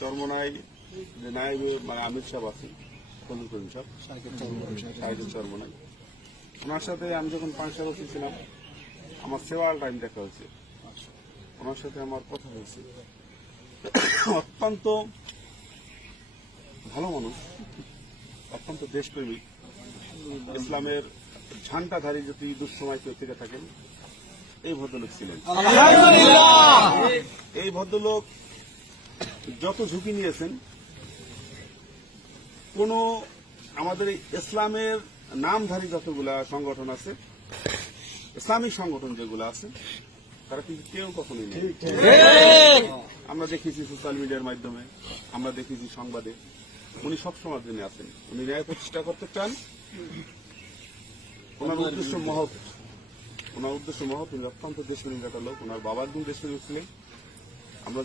চরমনাই যে নায়েব মানে আমির সাহেব আছেন ফজল করিম সাহেব সাহেবের চরমনাই, ওনার সাথে আমি যখন পাঁচশাবস্তি ছিলাম আমার সেওয়াল টাইম দেখা হয়েছে, ওনার সাথে আমার কথা হয়েছে। অত্যন্ত ভালো মানুষ, অত্যন্ত দেশপ্রেমিক, ইসলামের ঝান্ডাধারী যদি দুঃসময় কেউ থেকে থাকেন এই ভদ্রলোক ছিলেন। এই ভদ্রলোক যত ঝুঁকি নিয়েছেন, কোন আমাদের ইসলামের নামধারী যতগুলা সংগঠন আছে, ইসলামিক সংগঠন যেগুলো আছে, তারা কিন্তু কেউ কখনোই নেই। আমরা দেখেছি সোশ্যাল মিডিয়ার মাধ্যমে, আমরা দেখেছি সংবাদে, উনি সবসময় জন্য আছেন। উনি ন্যায় প্রতিষ্ঠা করতে চান, ওনার উদ্দেশ্য মহৎ, উনি অত্যন্ত দেশপ্রেমিক একটা লোক। ওনার বাবা একদম দেশপ্রেমিক ছিলেন। আমরা